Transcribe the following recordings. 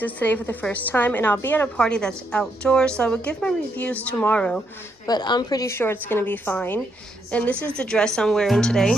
use this today for the first time, and I'll be at a party that's outdoors, so I will give my reviews tomorrow, but I'm pretty sure it's going to be fine. And this is the dress I'm wearing today.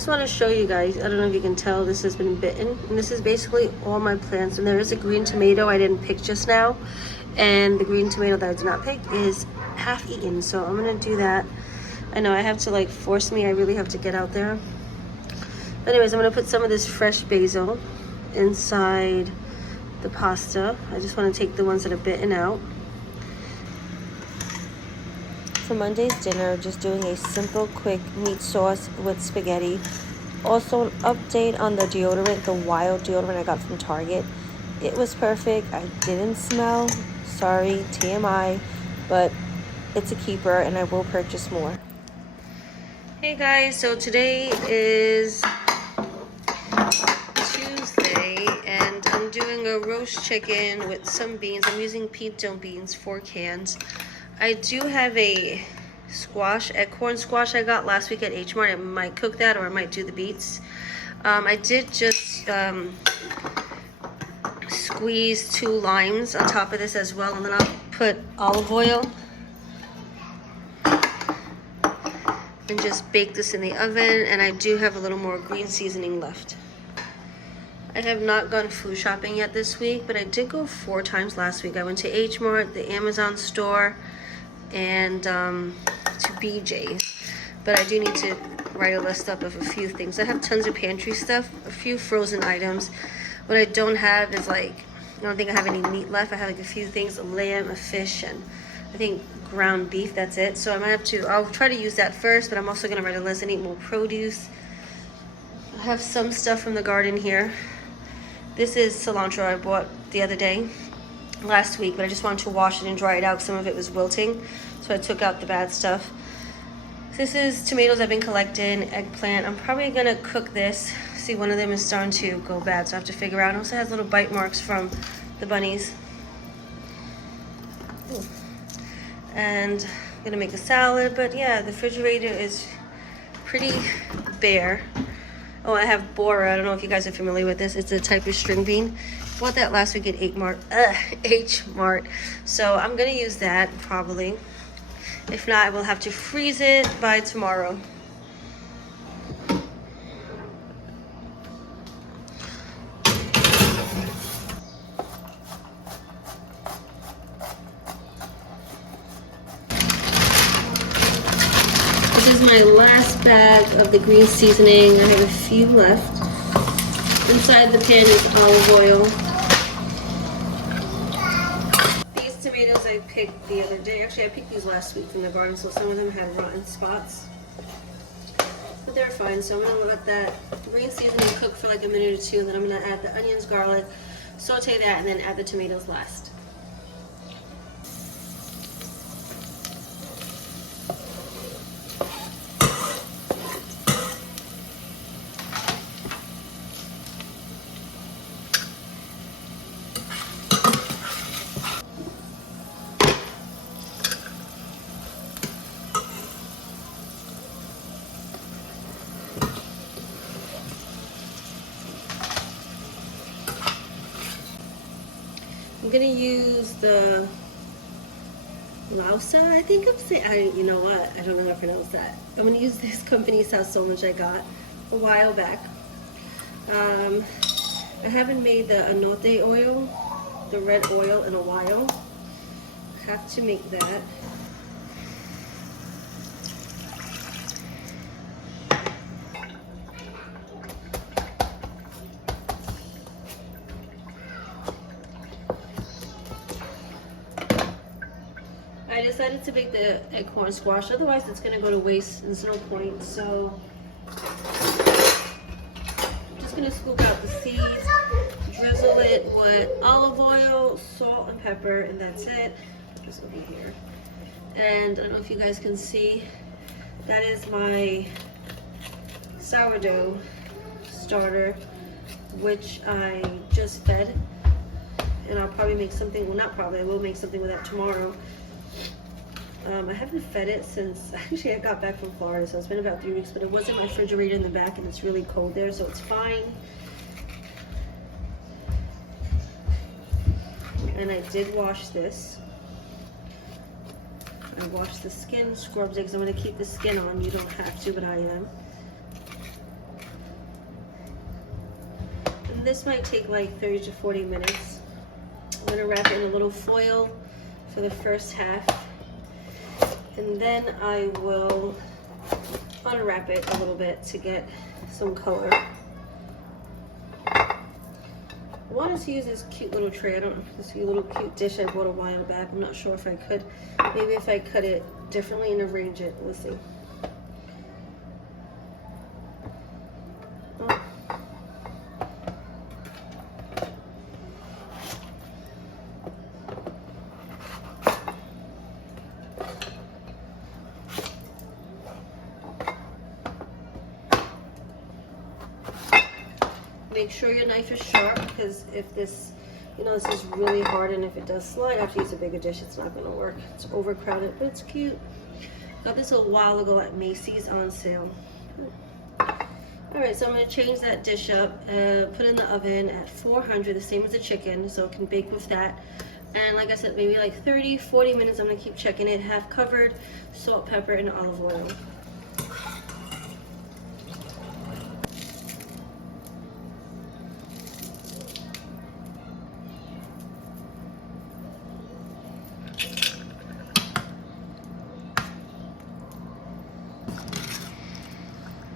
I want to show you guys, I don't know if you can tell, this has been bitten, and this is basically all my plants. And there is a green tomato I didn't pick just now, and the green tomato that I did not pick is half eaten, so I'm gonna do that. I know I have to like force me, I really have to get out there. But anyways, I'm gonna put some of this fresh basil inside the pasta. I just want to take the ones that are bitten out. For Monday's dinner, just doing a simple, quick meat sauce with spaghetti. Also, an update on the deodorant, the wild deodorant I got from Target. It was perfect. I didn't smell. Sorry, TMI, but it's a keeper and I will purchase more. Hey guys, so today is Tuesday and I'm doing a roast chicken with some beans. I'm using pinto beans, 4 cans. I do have a corn squash I got last week at H Mart. I might cook that, or I might do the beets. I did just squeeze 2 limes on top of this as well, and then I'll put olive oil and just bake this in the oven. And I do have a little more green seasoning left. I have not gone food shopping yet this week, but I did go 4 times last week. I went to H Mart, the Amazon store, and to BJ's. But I do need to write a list up of a few things. I have tons of pantry stuff, a few frozen items. What I don't have is I don't think I have any meat left. I have like a few things, a lamb, a fish, and I think ground beef. That's it. So I might have to, I'll try to use that first, but I'm also gonna write a list and eat more produce. I have some stuff from the garden here. This is cilantro I bought the other day, last week, but I just wanted to wash it and dry it out. Some of it was wilting, so I took out the bad stuff. This is tomatoes I've been collecting, eggplant. I'm probably gonna cook this. See, one of them is starting to go bad, so I have to figure out. It also has little bite marks from the bunnies. Ooh. And I'm gonna make a salad, but yeah, the refrigerator is pretty bare. Oh, I have bora. I don't know if you guys are familiar with this. It's a type of string bean. Bought that last week at H Mart. So I'm gonna use that probably. If not, I will have to freeze it by tomorrow. This is my last bag of the green seasoning. I have a few left. Inside the pan is olive oil. These tomatoes I picked the other day. Actually, I picked these last week from the garden, so some of them had rotten spots. But they're fine, so I'm going to let that green seasoning cook for like a minute or 2, and then I'm going to add the onions, garlic, saute that, and then add the tomatoes last. I'm gonna use the Lausa, I think I'm saying, you know what, I don't know how to pronounce that. I'm gonna use this company sausage I got a while back. I haven't made the anote oil, the red oil, in a while. Have to make that. I decided to bake the acorn squash. Otherwise, it's gonna go to waste. There's no point. So, I'm just gonna scoop out the seeds, drizzle it with olive oil, salt, and pepper, and that's it. Just over here. And I don't know if you guys can see. That is my sourdough starter, which I just fed. And I'll probably make something, well not probably, I will make something with that tomorrow. I haven't fed it since, actually I got back from Florida, so it's been about 3 weeks, but it was in my refrigerator in the back and it's really cold there, so it's fine. And I did wash this. I washed the skin, scrubbed it, because I'm going to keep the skin on. You don't have to, but I am. And this might take like 30 to 40 minutes. I'm going to wrap it in a little foil for the first half. And then I will unwrap it a little bit to get some color. I wanted to use this cute little tray. This little cute dish I bought a while back. I'm not sure if I could. Maybe if I cut it differently and arrange it. Let's see. Oh. Make sure your knife is sharp, because if this, this is really hard, and if it does slide, I have to use a bigger dish. It's not going to work. It's overcrowded, but it's cute. Got this a while ago at Macy's on sale. Alright, so I'm going to change that dish up, put it in the oven at 400, the same as the chicken, so it can bake with that. And like I said, maybe like 30, 40 minutes. I'm going to keep checking it, half covered, salt, pepper, and olive oil.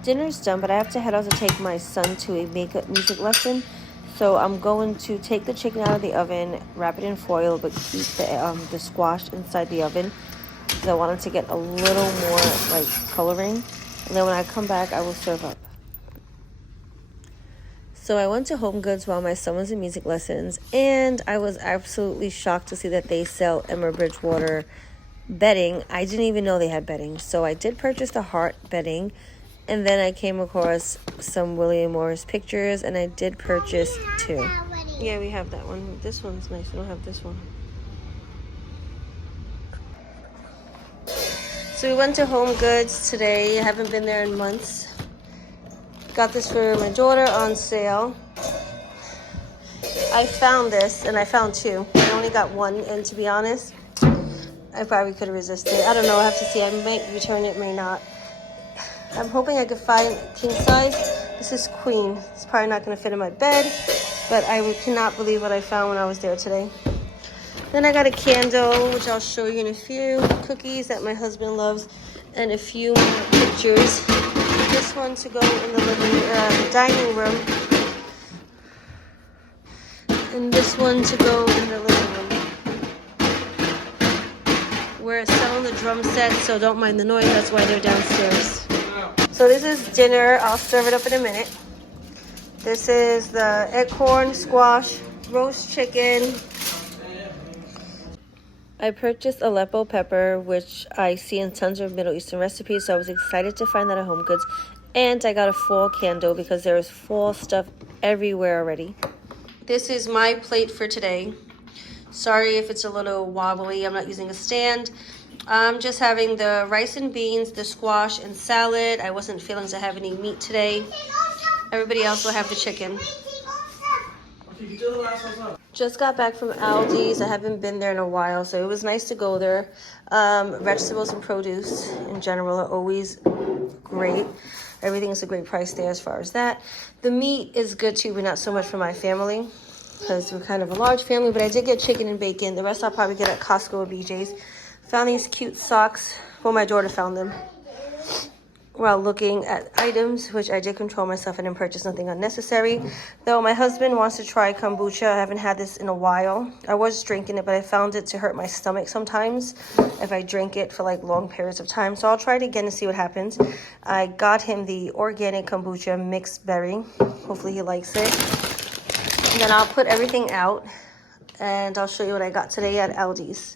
Dinner's done, but I have to head out to take my son to a makeup music lesson. So I'm going to take the chicken out of the oven, wrap it in foil, but keep the squash inside the oven, because I want it to get a little more like coloring. And then when I come back, I will serve up. So I went to Home Goods while my son was in music lessons, and I was absolutely shocked to see that they sell Emma Bridgewater bedding. I didn't even know they had bedding. So I did purchase the heart bedding. And then I came across some William Morris pictures, and I did purchase 2. Yeah, we have that one. This one's nice. We don't have this one. So we went to Home Goods today. I haven't been there in months. Got this for my daughter on sale. I found this, and I found 2. I only got 1, and to be honest, I probably could have resisted. I don't know. I have to see. I might return it, may not. I'm hoping I could find king size. This is queen. It's probably not going to fit in my bed, but I cannot believe what I found when I was there today. Then I got a candle, which I'll show you in a few. Cookies that my husband loves, and a few more pictures. This one to go in the dining room, and this one to go in the living room. We're selling the drum set, so don't mind the noise. That's why they're downstairs. So this is dinner. I'll serve it up in a minute. This is the acorn squash, roast chicken. I purchased Aleppo pepper, which I see in tons of Middle Eastern recipes, so I was excited to find that at Home Goods. And I got a fall candle because there is fall stuff everywhere already. This is my plate for today. Sorry if it's a little wobbly. I'm not using a stand. I'm just having the rice and beans, the squash, and salad. I wasn't feeling to have any meat today. Everybody else will have the chicken. Just got back from Aldi's. I haven't been there in a while, so it was nice to go there. Vegetables and produce in general are always great. Everything is a great price there as far as that. The meat is good too, but not so much for my family because we're kind of a large family, but I did get chicken and bacon. The rest I'll probably get at Costco or BJ's. Found these cute socks. Well, my daughter found them. while looking at items, which I did control myself and didn't purchase nothing unnecessary. Though my husband wants to try kombucha. I haven't had this in a while. I was drinking it, but I found it to hurt my stomach sometimes if I drink it for like long periods of time. So I'll try it again and see what happens. I got him the organic kombucha mixed berry. Hopefully he likes it. And then I'll put everything out and I'll show you what I got today at Aldi's.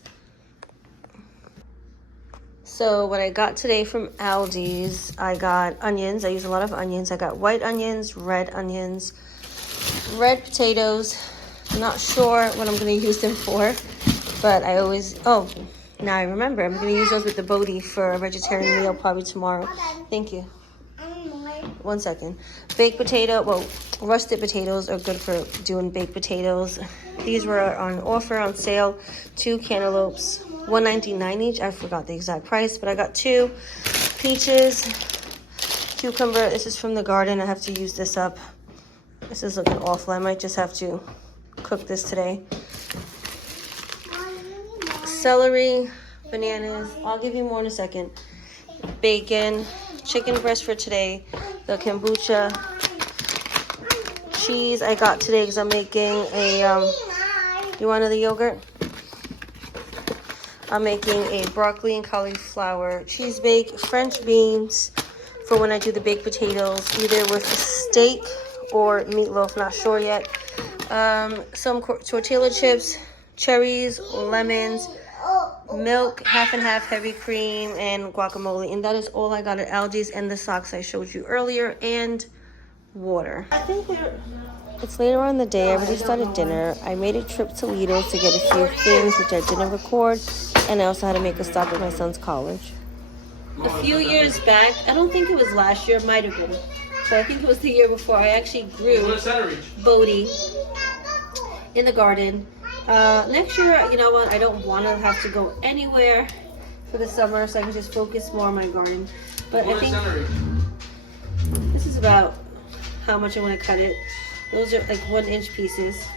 So what I got today from Aldi's, I got onions. I use a lot of onions. I got white onions, red potatoes. I'm not sure what I'm going to use them for, but I always, oh, now I remember. I'm going to use those with the Bodhi for a vegetarian meal probably tomorrow. Thank you. 1 second. Baked potato, well, rusted potatoes are good for doing baked potatoes. These were on offer, on sale. 2 cantaloupes, $1.99 each. I forgot the exact price, but I got 2 peaches, cucumber. This is from the garden. I have to use this up. This is looking awful. I might just have to cook this today. Celery, bananas. I'll give you more in a second. Bacon, chicken breast for today. The kombucha, cheese I got today because I'm making a, you want the yogurt? I'm making a broccoli and cauliflower cheese bake, French beans for when I do the baked potatoes, either with steak or meatloaf, not sure yet. Some tortilla chips, cherries, lemons, milk, half and half, heavy cream, and guacamole. And that is all I got at Aldi's, and the socks I showed you earlier, and water. I think it's later on in the day. I already started dinner. I made a trip to Lidl to get a few things, which I didn't record, and I also had to make a stop at my son's college. A few years back, I don't think it was last year, it might have been, but I think it was the year before, I actually grew Bodhi in the garden. Next year, you know what, I don't want to have to go anywhere for the summer, so I can just focus more on my garden. But I think this is about how much I want to cut it. Those are like 1-inch pieces.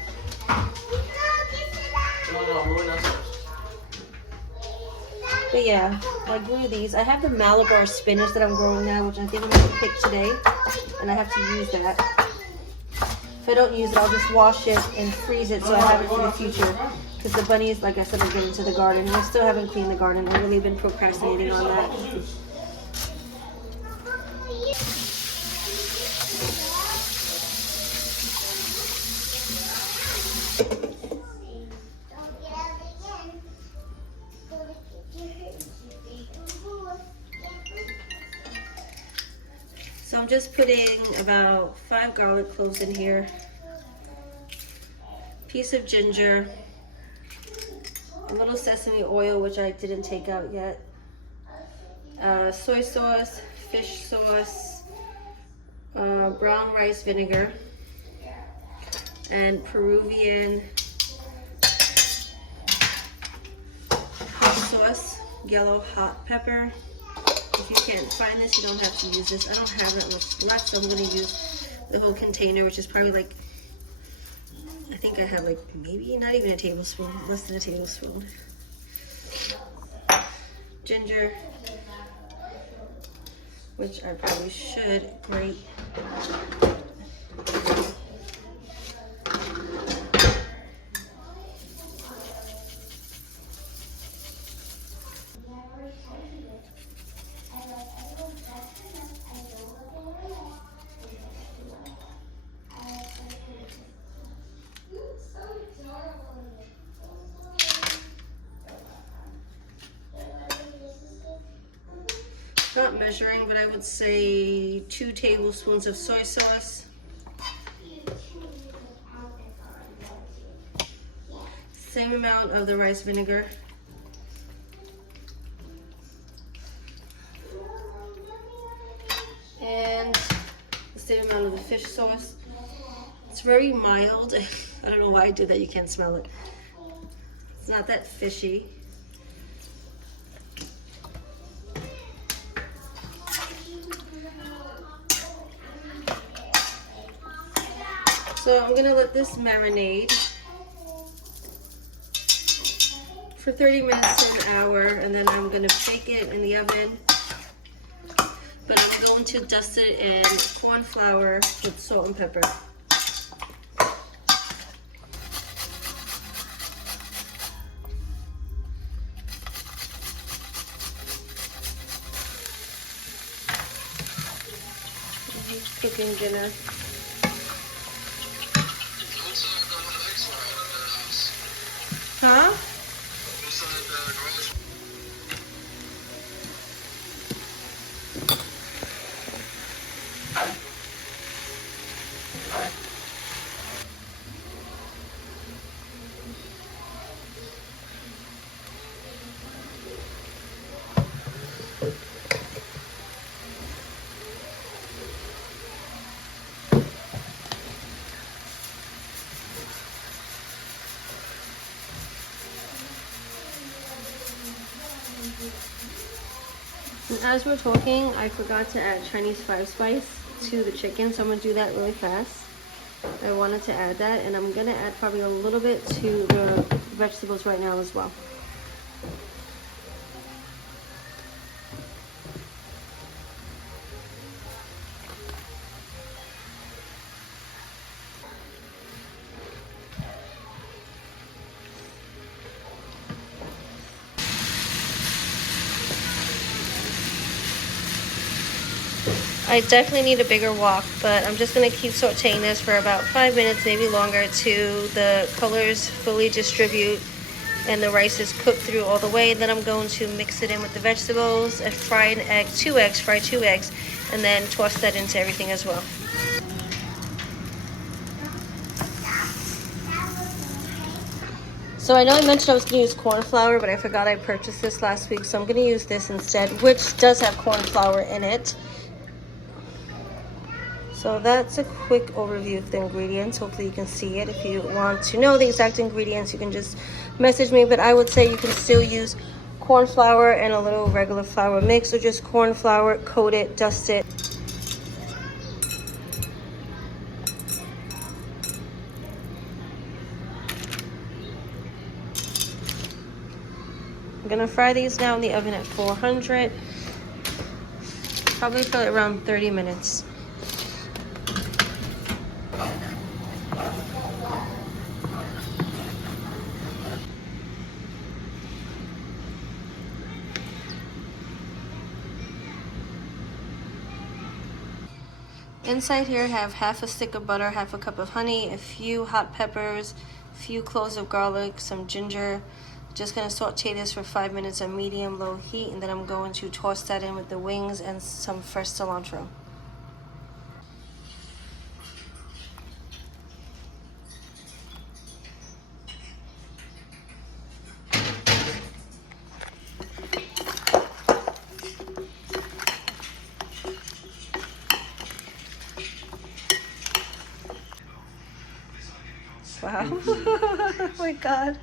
But yeah, I grew these. I have the Malabar spinach that I'm growing now, which I think I'm going to pick today, and I have to use that. If I don't use it, I'll just wash it and freeze it so I have it for the future. Because the bunnies, like I said, are getting to the garden. And I still haven't cleaned the garden. I've really been procrastinating on that. So I'm just putting about 5 garlic cloves in here, piece of ginger, a little sesame oil, which I didn't take out yet, soy sauce, fish sauce, brown rice vinegar, and Peruvian hot sauce, yellow hot pepper. If you can't find this, you don't have to use this. I don't have that much left, so I'm going to use the whole container, which is probably like, I think I have like maybe not even a tablespoon, less than a tablespoon. Ginger, which I probably should grate. Not measuring, but I would say 2 tablespoons of soy sauce, same amount of the rice vinegar, and the same amount of the fish sauce. It's very mild. I don't know why I did that. You can't smell it. It's not that fishy. So I'm gonna let this marinate for 30 minutes to an hour, and then I'm gonna bake it in the oven. but I'm going to dust it in corn flour with salt and pepper. Cooking dinner. Huh? And as we're talking, I forgot to add Chinese 5 spice to the chicken, so I'm gonna do that really fast. I wanted to add that, and I'm gonna add probably a little bit to the vegetables right now as well. I definitely need a bigger wok, but I'm just gonna keep sauteing this for about 5 minutes, maybe longer, to the colors fully distribute and the rice is cooked through all the way. Then I'm going to mix it in with the vegetables and fry an egg, fry 2 eggs, and then toss that into everything as well. So I know I mentioned I was gonna use corn flour, but I forgot I purchased this last week, so I'm gonna use this instead, which does have corn flour in it. So that's a quick overview of the ingredients. Hopefully you can see it. If you want to know the exact ingredients, you can just message me, but I would say you can still use corn flour and a little regular flour mix, or just corn flour, coat it, dust it. I'm gonna fry these now in the oven at 400, probably for around 30 minutes. Inside here I have half a stick of butter, half a cup of honey, a few hot peppers, a few cloves of garlic, some ginger. Just gonna saute this for 5 minutes on medium-low heat, and then I'm going to toss that in with the wings and some fresh cilantro. Wow. Oh my God.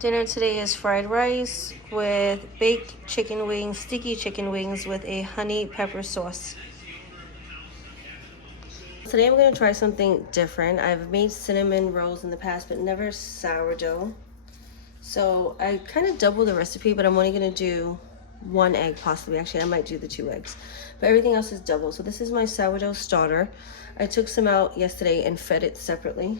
Dinner today is fried rice with baked chicken wings, sticky chicken wings with a honey pepper sauce. Today I'm going to try something different. I've made cinnamon rolls in the past, but never sourdough. So I kind of doubled the recipe, but I'm only going to do 1 egg possibly. Actually, I might do the 2 eggs. But everything else is double. So this is my sourdough starter. I took some out yesterday and fed it separately.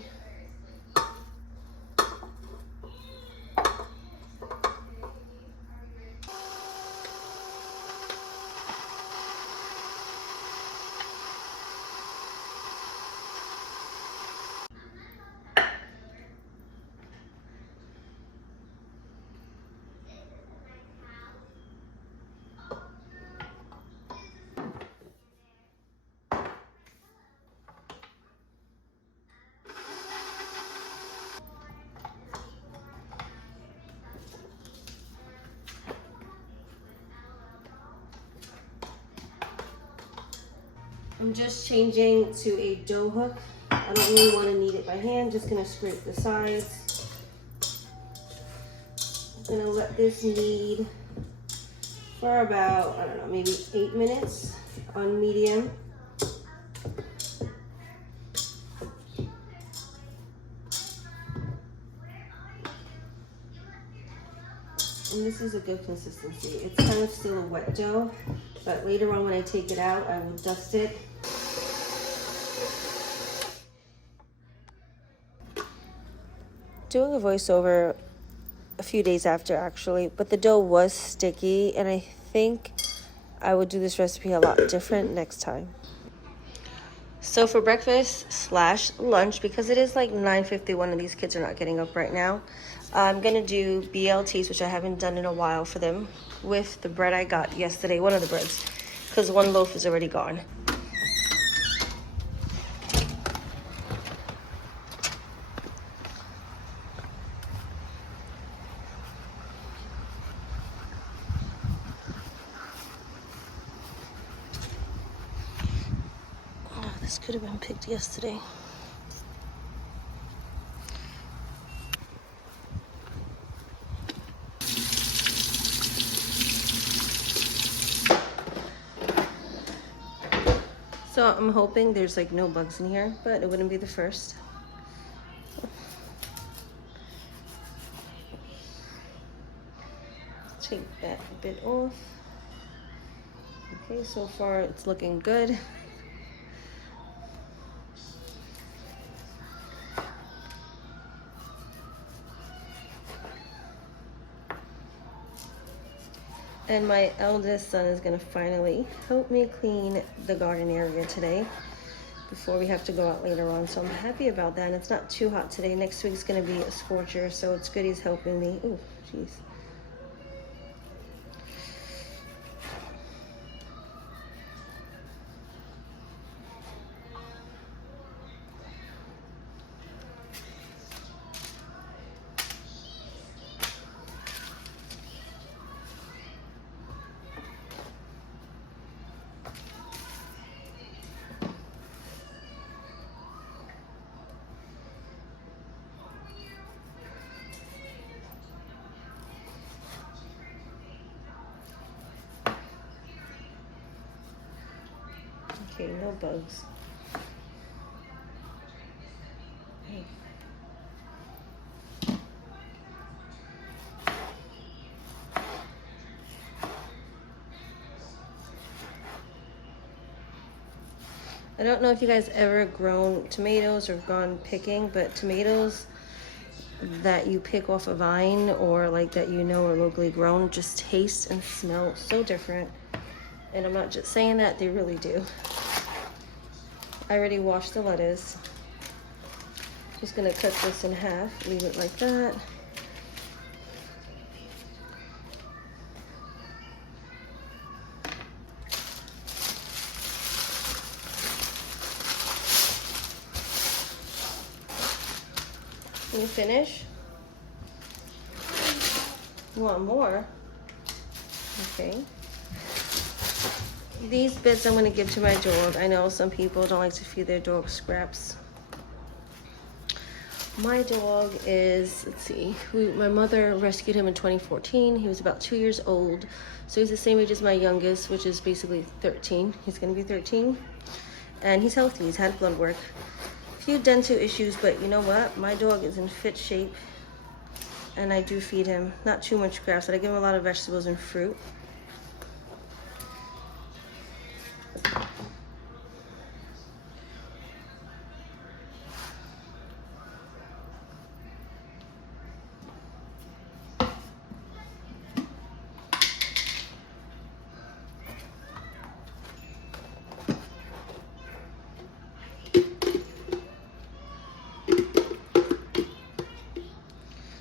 I'm just changing to a dough hook. I don't really want to knead it by hand, just gonna scrape the sides. I'm gonna let this knead for about, I don't know, maybe 8 minutes on medium. And and this is a good consistency. It's kind of still a wet dough, but later on when I take it out, I will dust it. Doing a voiceover a few days after actually, but the dough was sticky, and I think I would do this recipe a lot different next time. So for breakfast slash lunch, because it is like 9:51 and these kids are not getting up right now, I'm gonna do BLTs, which I haven't done in a while for them, with the bread I got yesterday, one of the breads, because one loaf is already gone. Oh, this could have been picked yesterday. So I'm hoping there's like no bugs in here, but it wouldn't be the first. Take that bit off. Okay, so far it's looking good. And my eldest son is gonna finally help me clean the garden area today before we have to go out later on. So I'm happy about that, and it's not too hot today. Next week's gonna be a scorcher, so it's good he's helping me. Oh, jeez. Okay, no bugs. I don't know if you guys ever grown tomatoes or gone picking, but tomatoes that you pick off a vine or like that you know are locally grown just taste and smell so different. And I'm not just saying that, they really do. I already washed the lettuce. Just gonna cut this in half, leave it like that. Can you finish? You want more? Okay. These bits I'm going to give to my dog. I know some people don't like to feed their dog scraps. My dog is, let's see, my mother rescued him in 2014. He was about 2 years old. So he's the same age as my youngest, which is basically 13. He's going to be 13. And he's healthy. He's had blood work. A few dental issues, but you know what? My dog is in fit shape. And I do feed him. Not too much scraps, but I give him a lot of vegetables and fruit.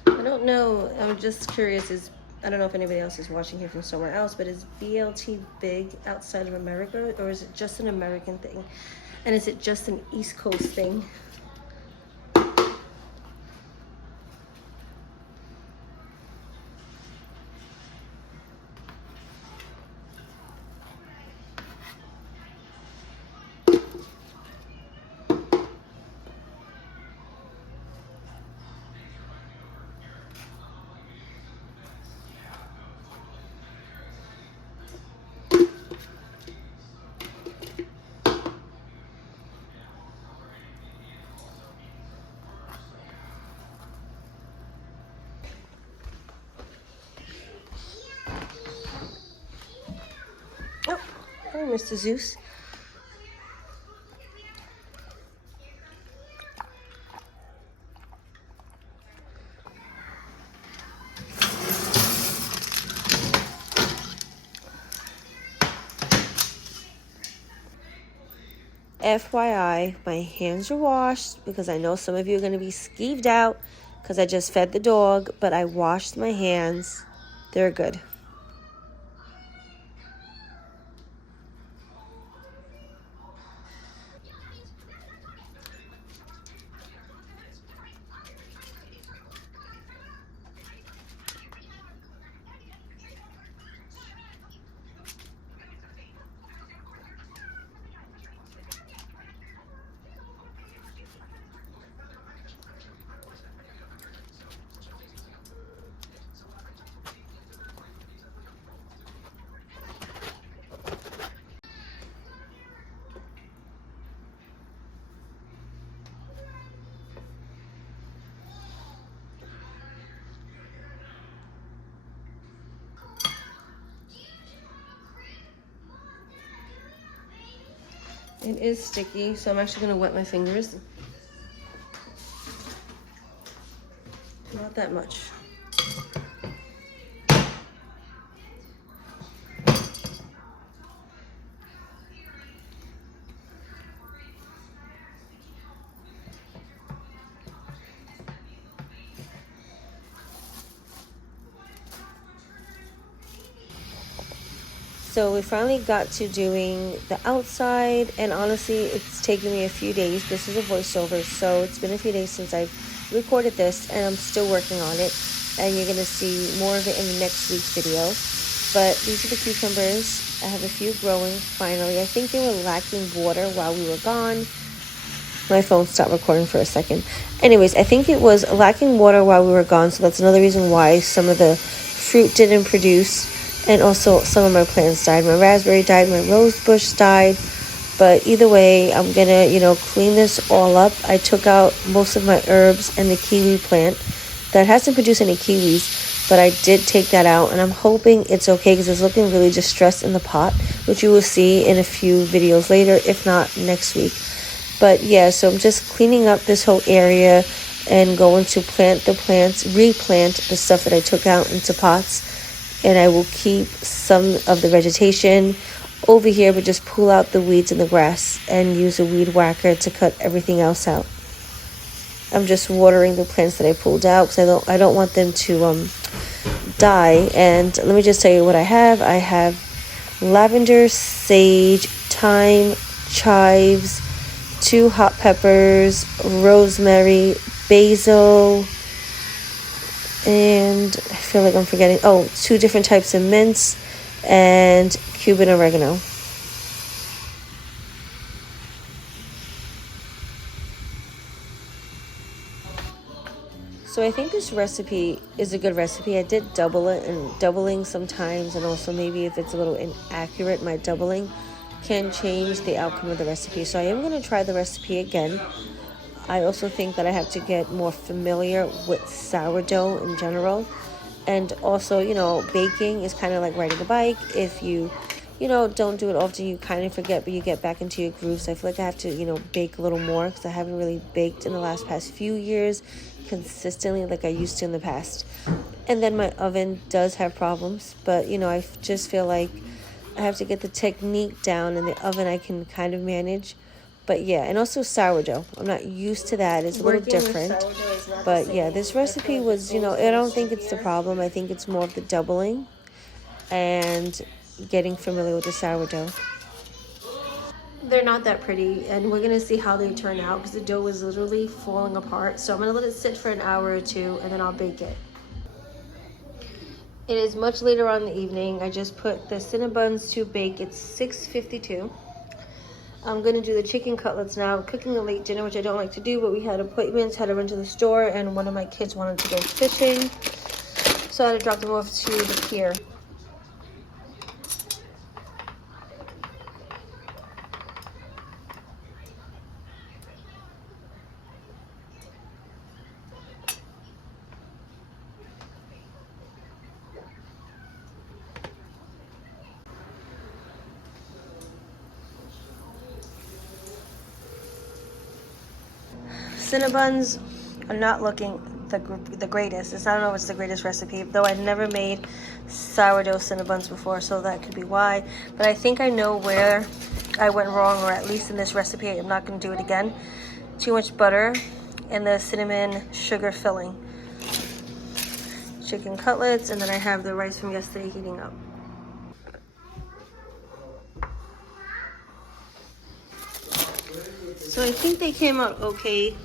I don't know, I'm just curious, I don't know if anybody else is watching here from somewhere else, but is BLT big outside of America, or is it just an American thing? And is it just an East Coast thing? Hi, Mr. Zeus. FYI, my hands are washed because I know some of you are going to be skeeved out because I just fed the dog, but I washed my hands. They're good. It is sticky, so I'm actually going to wet my fingers. Not that much. So we finally got to doing the outside, and honestly, it's taken me a few days. This is a voiceover, so it's been a few days since I've recorded this, and I'm still working on it, and you're going to see more of it in the next week's video. But these are the cucumbers. I have a few growing, finally. I think they were lacking water while we were gone. My phone stopped recording for a second. Anyways, I think it was lacking water while we were gone, so that's another reason why some of the fruit didn't produce. And also some of my plants died. My raspberry died, my rose bush died. But either way, I'm gonna, clean this all up. I took out most of my herbs and the kiwi plant that hasn't produced any kiwis, but I did take that out, and I'm hoping it's okay because it's looking really distressed in the pot, which you will see in a few videos later, if not next week. But yeah, so I'm just cleaning up this whole area and going to plant the plants, replant the stuff that I took out into pots. And I will keep some of the vegetation over here, but just pull out the weeds and the grass and use a weed whacker to cut everything else out. I'm just watering the plants that I pulled out because I don't want them to die. And let me just tell you what I have. I have lavender, sage, thyme, chives, 2 hot peppers, rosemary, basil, and I feel like I'm forgetting, 2 different types of mints, and Cuban oregano. So I think this recipe is a good recipe. I did double it, and doubling sometimes, and also maybe if it's a little inaccurate, my doubling can change the outcome of the recipe. So I am going to try the recipe again. I also think that I have to get more familiar with sourdough in general. And also, baking is kind of like riding a bike. If you, don't do it often, you kind of forget, but you get back into your groove. So I feel like I have to, bake a little more because I haven't really baked in the past few years consistently like I used to in the past. And then my oven does have problems, but, I just feel like I have to get the technique down, and the oven I can kind of manage. But yeah, and also sourdough. I'm not used to that. It's a little different. But yeah, this recipe was, I don't think it's the problem. I think it's more of the doubling and getting familiar with the sourdough. They're not that pretty, and we're going to see how they turn out because the dough is literally falling apart. So I'm going to let it sit for an hour or two, and then I'll bake it. It is much later on in the evening. I just put the Cinnabons to bake. It's 6:52. I'm going to do the chicken cutlets now. I'm cooking a late dinner, which I don't like to do, but we had appointments, had to run to the store, and one of my kids wanted to go fishing. So I had to drop them off to the pier. Cinnabons are not looking the greatest. I don't know if it's the greatest recipe, though I never made sourdough Cinnabons before, so that could be why. But I think I know where I went wrong, or at least in this recipe. I'm not going to do it again. Too much butter and the cinnamon sugar filling. Chicken cutlets, and then I have the rice from yesterday heating up. So I think they came out okay.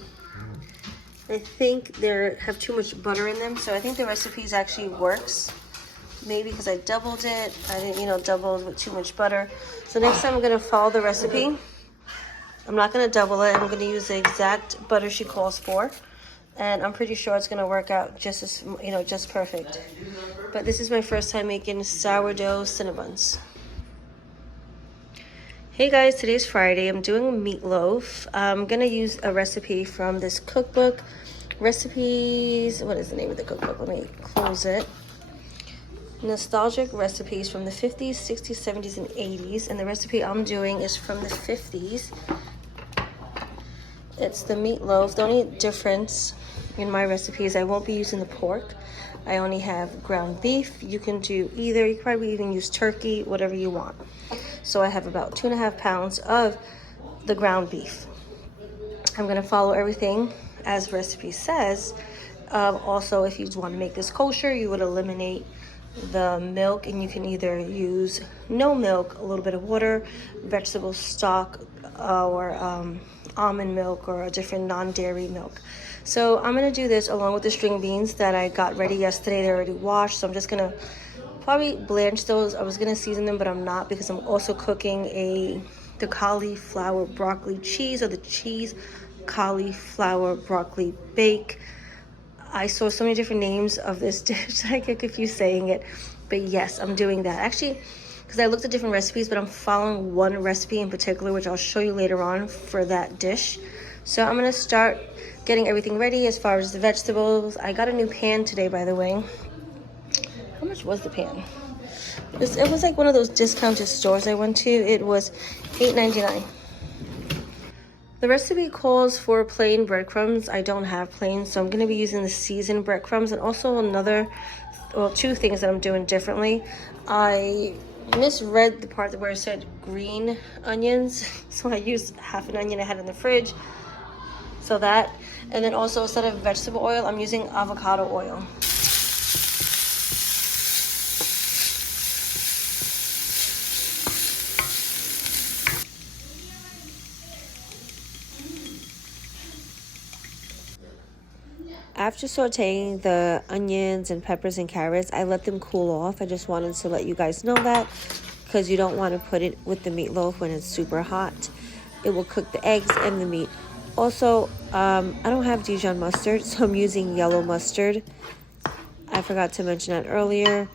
I think they have too much butter in them, so I think the recipe actually works. Maybe because I doubled it. I didn't, doubled with too much butter. So next time I'm going to follow the recipe. I'm not going to double it. I'm going to use the exact butter she calls for. And I'm pretty sure it's going to work out just as, just perfect. But this is my first time making sourdough Cinnabons. Hey guys, today's Friday. I'm doing meatloaf. I'm going to use a recipe from this cookbook. Recipes, what is the name of the cookbook? Let me close it. Nostalgic recipes from the 50s, 60s, 70s, and 80s. And the recipe I'm doing is from the 50s. It's the meatloaf. The only difference in my recipe is I won't be using the pork. I only have ground beef. You can do either. You can probably even use turkey, whatever you want. So I have about 2.5 pounds of the ground beef. I'm going to follow everything as recipe says. Also, if you want to make this kosher, you would eliminate the milk, and you can either use no milk, a little bit of water, vegetable stock, or almond milk, or a different non-dairy milk. So I'm going to do this along with the string beans that I got ready yesterday. They're already washed, so I'm just going to probably blanch those. I was going to season them, but I'm not, because I'm also cooking the cauliflower broccoli cheese, or the cheese cauliflower broccoli bake. I saw so many different names of this dish that I get confused saying it. But yes, I'm doing that. Actually, because I looked at different recipes, but I'm following one recipe in particular, which I'll show you later on for that dish. So I'm going to start getting everything ready as far as the vegetables. I got a new pan today, by the way. How much was the pan? It was like one of those discounted stores I went to. It was $8.99. The recipe calls for plain breadcrumbs. I don't have plain, so I'm going to be using the seasoned breadcrumbs. And also two things that I'm doing differently. I misread the part where it said green onions, so I used half an onion I had in the fridge. So that, and then also instead of vegetable oil, I'm using avocado oil. After sauteing the onions and peppers and carrots, I let them cool off. I just wanted to let you guys know that, because you don't want to put it with the meatloaf when it's super hot. It will cook the eggs and the meat. Also, I don't have Dijon mustard, so I'm using yellow mustard. I forgot to mention that earlier.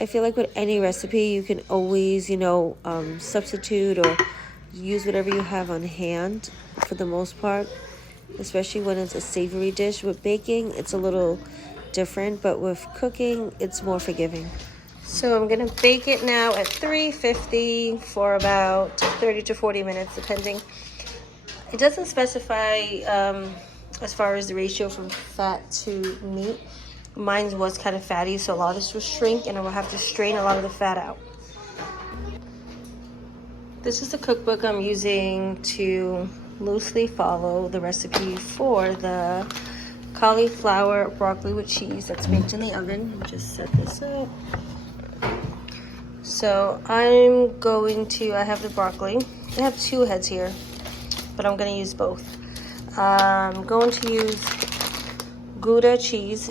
I feel like with any recipe, you can always, substitute or use whatever you have on hand for the most part. Especially when it's a savory dish. With baking, it's a little different, but with cooking, it's more forgiving. So I'm going to bake it now at 350 for about 30 to 40 minutes, depending. It doesn't specify as far as the ratio from fat to meat. Mine was kind of fatty, so a lot of this will shrink, and I will have to strain a lot of the fat out. This is the cookbook I'm using to loosely follow the recipe for the cauliflower broccoli with cheese that's baked in the oven. Let me just set this up. So I have the broccoli. I have 2 heads here, but I'm going to use both. I'm going to use Gouda cheese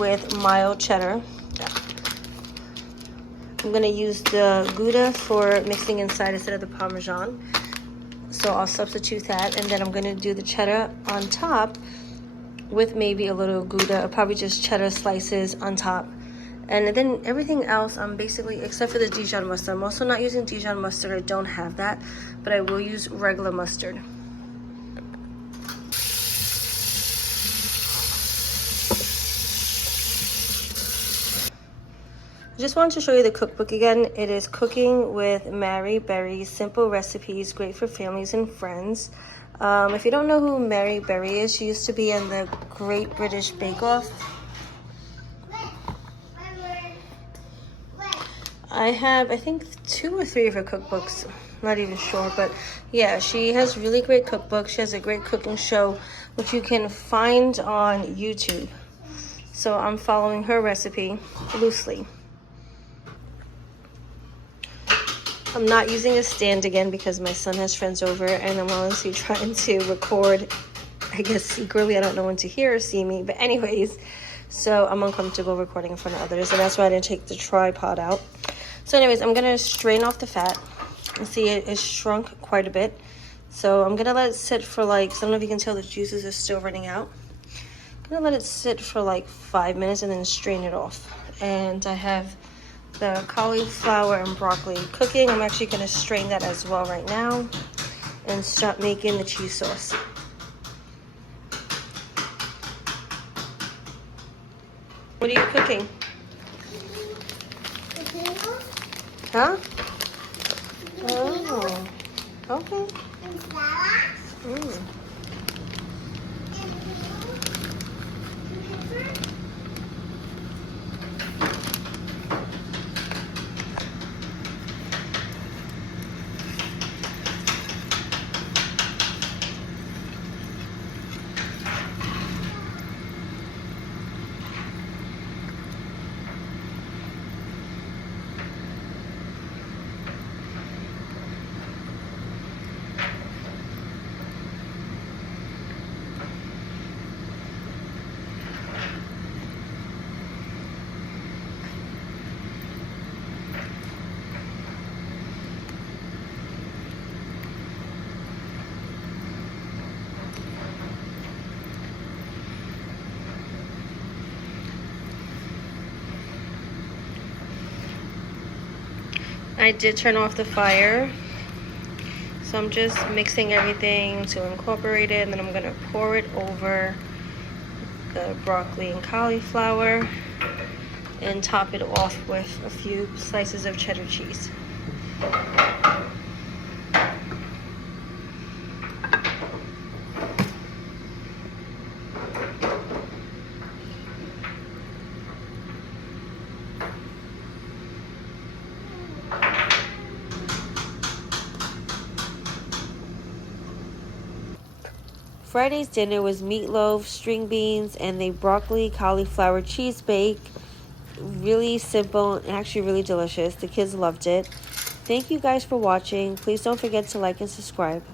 with mild cheddar. I'm going to use the Gouda for mixing inside instead of the Parmesan. So I'll substitute that, and then I'm going to do the cheddar on top with maybe a little Gouda, or probably just cheddar slices on top. And then everything else, I'm basically, except for the Dijon mustard. I'm also not using Dijon mustard. I don't have that, but I will use regular mustard. I just wanted to show you the cookbook again. It is Cooking with Mary Berry's Simple Recipes, great for families and friends. If you don't know who Mary Berry is, she used to be in the Great British Bake Off. I have, I think, 2 or 3 of her cookbooks. Not even sure, but yeah, she has really great cookbooks. She has a great cooking show, which you can find on YouTube. So I'm following her recipe loosely. I'm not using a stand again because my son has friends over, and I'm honestly trying to record, I guess secretly. I don't know when to hear or see me, but anyways, so I'm uncomfortable recording in front of others, and that's why I didn't take the tripod out. So anyways, I'm gonna strain off the fat. You see it is shrunk quite a bit. So I'm gonna let it sit for like, I don't know if you can tell the juices are still running out. I'm gonna let it sit for like 5 minutes and then strain it off. And I have the cauliflower and broccoli cooking. I'm actually gonna strain that as well right now and start making the cheese sauce. What are you cooking? Huh? Oh, okay. Mm. I did turn off the fire, so I'm just mixing everything to incorporate it, and then I'm gonna pour it over the broccoli and cauliflower and top it off with a few slices of cheddar cheese. Friday's dinner was meatloaf, string beans, and a broccoli cauliflower cheese bake. Really simple and actually really delicious. The kids loved it. Thank you guys for watching. Please don't forget to like and subscribe.